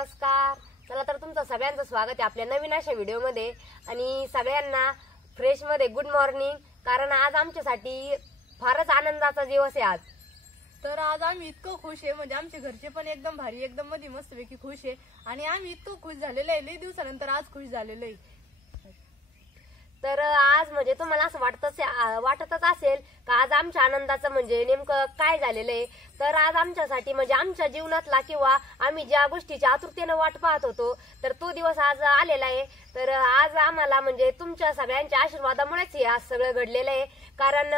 नमस्कार. चला तर तुमचं सगळ्यांचं स्वागत आहे आपल्या नवीन अशा व्हिडिओमध्ये आणि सगळ्यांना फ्रेश मध्ये गुड मॉर्निंग. कारण आज आमच्यासाठी फारच आनंदाचा दिवस आहे आज. तर आज आम्ही इतकं खुश आहे, म्हणजे आमचे घरचे पण एकदम भारी, एकदम मध्ये मस्तपैकी खुश आहे आणि आम्ही इतकं खुश झालेलो आहे, लई दिवसानंतर आज खुश झालेलो आहे. तर आज म्हणजे तुम्हाला असं वाटतच असेल का आज आमच्या आनंदाचं म्हणजे नेमकं काय झालेलं आहे. तर आज आमच्यासाठी म्हणजे आमच्या जीवनातला किंवा आम्ही ज्या गोष्टीची आतुरतेने वाट पाहत होतो तर तो दिवस आज आलेला आहे. तर आज आम्हाला म्हणजे तुमच्या सगळ्यांच्या आशीर्वादामुळेच हे आज सगळं घडलेलं आहे. कारण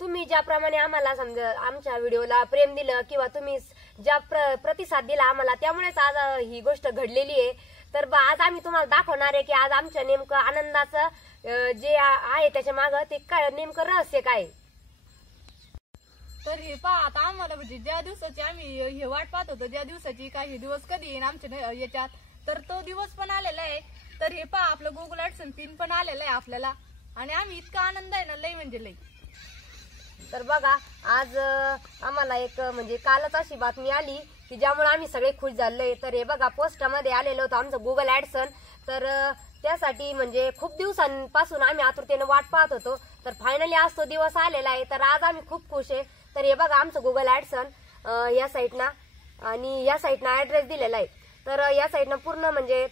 तुम्ही ज्याप्रमाणे आम्हाला समजा आमच्या व्हिडिओला प्रेम दिलं किंवा तुम्ही ज्या प्रतिसाद दिला आम्हाला, त्यामुळेच आज ही गोष्ट घडलेली आहे. तर आज आम्ही तुम्हाला दाखवणार आहे की आज आमच्या नेमकं आनंदाचं जे आहे त्याच्या मागं ते काय नेमकं रहस्य काय. तर हे पहा, आता आम्हाला म्हणजे ज्या दिवसाची आम्ही हे वाट पाहत होतो, ज्या दिवसाची काय हे दिवस कधी येईन आमच्या याच्यात, तर तो दिवस पण आलेला आहे. तर हे पहा, आपलं गुगल ॲडसन पिन पण आलेलं आहे आपल्याला आणि आम्ही इतका आनंद आहे ना, लई म्हणजे लई. तर बघा, आज आम्हाला एक म्हणजे कालच अशी बातमी आली की ज्यामुळे आम्ही सगळे खुश झालोय. तर हे बघा, पोस्टामध्ये आलेलं होतं आमचं गुगल ॲडसन. तर त्यासाठी म्हणजे खूप दिवसांपासून आम्ही आतुरतेने वाट पाहत होतो. तर फायनली आज तो दिवस आलेला आहे. तर आज आम्ही खूप खुश आहे. तर हे बघा, आमचं गुगल ॲडसन या साईटना आणि या साईटना ॲड्रेस दिलेला आहे. तर या साईटनं पूर्ण म्हणजे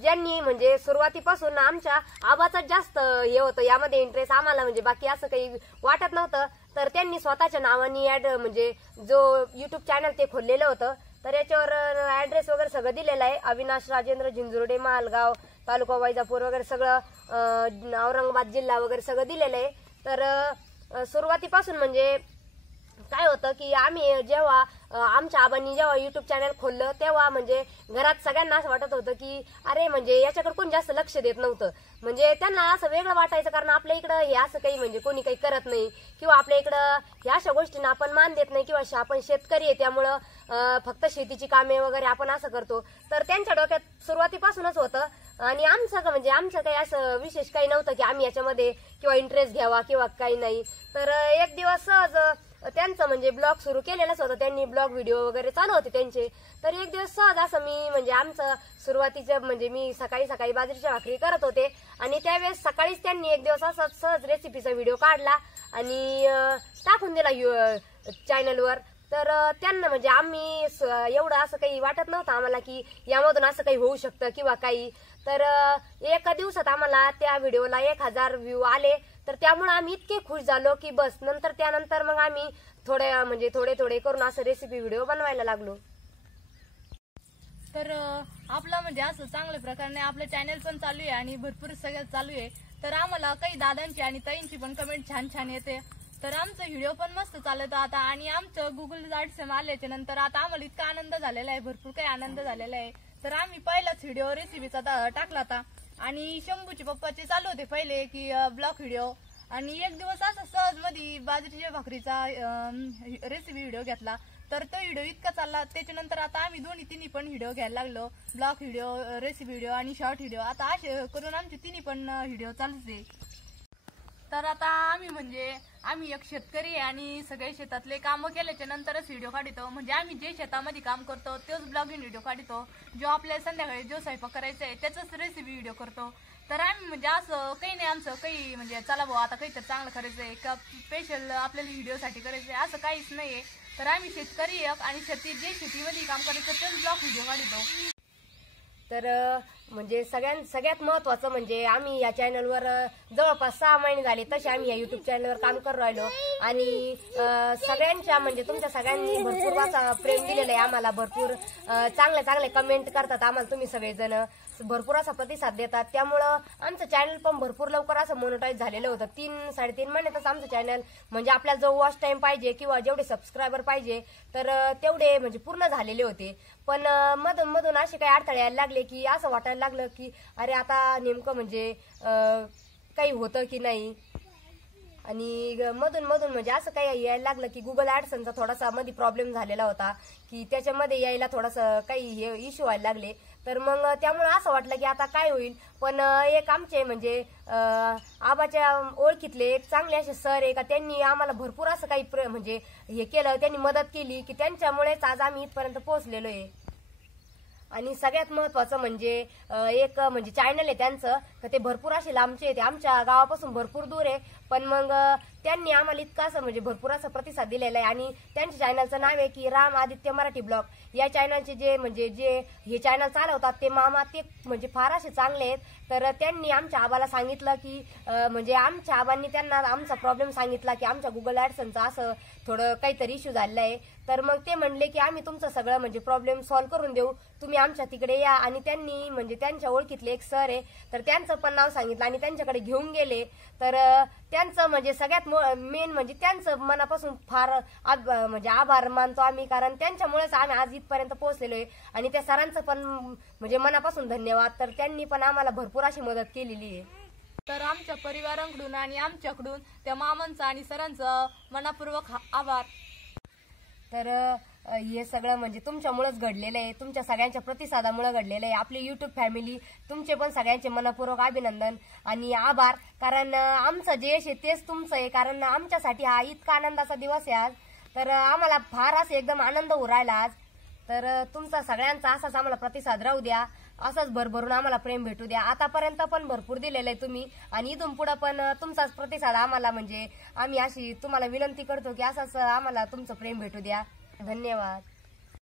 ज्यांनी म्हणजे सुरुवातीपासून आमच्या आबाचाच जास्त हे होतं यामध्ये इंटरेस्ट, आम्हाला म्हणजे बाकी असं काही वाटत नव्हतं. तर त्यांनी स्वतःच्या नावाने म्हणजे जो युट्यूब चॅनल ते खोललेलं होतं. तर याच्यावर ॲड्रेस वगैरे सगळं दिलेलं आहे. अविनाश राजेंद्र झिंजुर्डे, मालगाव, तालुका वैजापूर वगैरे सगळं, औरंगाबाद जिल्हा वगैरे सगळं दिलेलं आहे. तर सुरुवातीपासून म्हणजे काय होतं की आम्ही जेव्हा आमच्या आबांनी जेव्हा युट्यूब चॅनल खोललं तेव्हा म्हणजे घरात सगळ्यांना असं वाटत होतं की अरे म्हणजे याच्याकडे कोण जास्त लक्ष देत नव्हतं. म्हणजे त्यांना असं वेगळं वाटायचं, कारण आपल्या इकडं हे असं काही म्हणजे कोणी काही करत नाही किंवा आपल्या इकडं ह्या अशा गोष्टींना आपण मान देत नाही किंवा आपण शेतकरी आहे त्यामुळं फक्त शेतीची कामे वगैरे आपण असं करतो. तर त्यांच्या डोक्यात सुरुवातीपासूनच होतं आणि आमचं काही असं विशेष काही नव्हतं की आम्ही याच्यामध्ये किंवा इंटरेस्ट घ्यावा किंवा काही नाही. तर एक दिवस सहज त्यांचं म्हणजे ब्लॉग सुरू केलेलंच होतं, त्यांनी ब्लॉग व्हिडिओ वगैरे चालू होते त्यांचे. तर एक दिवस सहज असं मी म्हणजे आमचं सुरुवातीचं म्हणजे मी सकाळी बाजरीच्या भाकरी करत होते आणि त्यावेळेस सकाळीच त्यांनी एक दिवस असा सहज रेसिपीचा व्हिडिओ काढला आणि टाकून दिला चॅनलवर. तर त्यांना म्हणजे आम्ही एवढं असं काही वाटत नव्हतं आम्हाला की यामधून असं काही होऊ शकतं किंवा काही. तर एका दिवसात आम्हाला त्या व्हिडिओला 1000 व्ह्यू आले. तर त्यामुळे आम्ही इतके खुश झालो की बस. त्यानंतर मग आम्ही थोडे करून असं रेसिपी व्हिडिओ बनवायला लागलो. तर आपला म्हणजे असं चांगल्या प्रकारे आपलं चॅनल पण चालू आहे आणि भरपूर सगळं चालू आहे. तर आम्हाला काही दादांची आणि ताईंची पण कमेंट छान येते. तर आमचं व्हिडिओ पण मस्त चालत आता आणि आमचं गुगल ॲडसन आल्याच्या नंतर आता आम्हाला इतका आनंद झालेला आहे, भरपूर काही आनंद झालेला आहे. तर आम्ही पहिलाच व्हिडिओ रेसिपीचा टाकला होता आणि शंभूचे पप्पाचे चालू होते पहिले की ब्लॉग व्हिडिओ, आणि एक दिवस असा सहज मध्ये बाजरीच्या भाकरीचा रेसिपी व्हिडिओ घेतला. तर तो व्हिडिओ इतका चालला. त्याच्यानंतर आता आम्ही तिन्ही पण व्हिडिओ घ्यायला लागलो, ब्लॉग व्हिडिओ, रेसिपी व्हिडिओ आणि शॉर्ट व्हिडिओ. आता असे करून आमचे तिन्ही पण व्हिडिओ चालूच आहे. तर आता आम्ही एक शेतकरी आहे आणि सगळे शेतातले कामं केल्याच्या नंतरच व्हिडिओ काढतो. म्हणजे आम्ही जे शेतामध्ये काम करतो तेच ब्लॉगिंग व्हिडिओ काढतो. जो आपल्याला संध्याकाळी जो स्वयंपाक करायचा आहे त्याचाच रेसिपी व्हिडिओ करतो. तर आम्ही म्हणजे असं काही नाही आमचं काही म्हणजे चला भाऊ आता काहीतरी चांगलं करायचं आहे का स्पेशल आपल्याला व्हिडिओसाठी करायचं आहे असं काहीच नाहीये. तर आम्ही शेतकरी एक आणि जे शेतीमध्ये काम करायचं तेच ब्लॉग व्हिडिओ काढतो. तर म्हणजे सगळ्यात महत्वाचं म्हणजे आम्ही या चॅनलवर जवळपास 6 महिने झाले तसे आम्ही या युट्यूब चॅनलवर काम करू राहिलो आणि सगळ्यांच्या म्हणजे तुमच्या सगळ्यांनी भरपूर असा प्रेम दिलेलं आहे आम्हाला. भरपूर चांगले कमेंट करतात आम्हाला तुम्ही सगळेजण, भरपूर असा प्रतिसाद देतात. त्यामुळं आमचं चॅनल पण भरपूर लवकर असं मोनेटाईज झालेलं होतं. 3-3.5 महिन्यातच आमचं चॅनल म्हणजे आपल्याला जो वॉच टाइम पाहिजे किंवा जेवढे सबस्क्रायबर पाहिजे तर तेवढे म्हणजे पूर्ण झालेले होते. पण मधून असे काही अडथळे यायला लागले की असं वाटायला लागलं की अरे आता नेमकं म्हणजे काही होतं की नाही. आणि मधून म्हणजे असं काही यायला लागलं की गुगल ॲडसनचा थोडासा मध्ये प्रॉब्लेम झालेला होता की त्याच्यामध्ये यायला थोडासा काही इश्यू व्हायला लागले. तर मग त्यामुळे असं वाटलं की आता काय होईल. पण एक आमचे म्हणजे आबाच्या ओळखीतले एक चांगले असे सर आहे का त्यांनी आम्हाला भरपूर असं काही म्हणजे हे केलं, त्यांनी मदत केली की त्यांच्यामुळेच आज आम्ही इथपर्यंत पोहोचलेलो आहे. आणि सगळ्यात महत्वाचं म्हणजे एक म्हणजे चॅनल आहे त्यांचं, तर ते भरपूर असे लांबचे आहे, ते आमच्या गावापासून भरपूर दूर आहे, पण मग त्यांनी आम्हाला इतका असं म्हणजे भरपूर असा प्रतिसाद दिलेला आहे. आणि त्यांच्या चॅनलचं नाव आहे की राम आदित्य मराठी ब्लॉग. या चॅनलचे जे हे चॅनल चालवतात ते मामा ते म्हणजे फार असे चांगले आहेत. तर त्यांनी आमच्या आबाला सांगितलं की म्हणजे आमच्या आबांनी त्यांना आमचा प्रॉब्लेम सांगितला की आमच्या गुगल ॲडसनचं असं थोडं काहीतरी इश्यू झालेला आहे. तर मग ते म्हणले की आम्ही तुमचं सगळं म्हणजे प्रॉब्लेम सॉल्व्ह करून देऊ, तुम्ही आमच्या तिकडे या. आणि त्यांनी म्हणजे त्यांच्या ओळखीतले एक सर आहे, तर त्यांचं पण नाव सांगितलं आणि त्यांच्याकडे घेऊन गेले. तर त्यांचं म्हणजे सगळ्यात मेन म्हणजे त्यांचं मनापासून फार म्हणजे आभार मानतो आम्ही, कारण त्यांच्यामुळेच आम्ही आज इथपर्यंत पोहोचलेलो आहे. आणि त्या सरांचं पण म्हणजे मनापासून धन्यवाद. तर त्यांनी पण आम्हाला भरपूर अशी मदत केलेली आहे. तर आमच्या परिवाराकडून आणि आमच्याकडून त्या मामांचा आणि सरांचा मनापूर्वक आभार. तर हे सगळं म्हणजे तुमच्यामुळेच घडलेलं आहे, तुमच्या सगळ्यांच्या प्रतिसादामुळे घडलेलं आहे. आपली युट्यूब फॅमिली तुमचे पण सगळ्यांचे मनपूर्वक अभिनंदन आणि आभार, कारण आमचं जे यश आहे तेच तुमचं आहे, कारण आमच्यासाठी हा इतका आनंदाचा दिवस आहे आज. तर आम्हाला फार असं एकदम आनंद होऊ राहिला आज. तर तुमचा सगळ्यांचा असाच आम्हाला प्रतिसाद राहू द्या, असंच भरभरून आम्हाला प्रेम भेटू द्या. आतापर्यंत पण भरपूर दिलेलं आहे तुम्ही, आणि इथून पुढे पण तुमचाच प्रतिसाद आम्हाला म्हणजे आम्ही अशी तुम्हाला विनंती करतो की असंच आम्हाला तुमचं प्रेम भेटू द्या. धन्यवाद.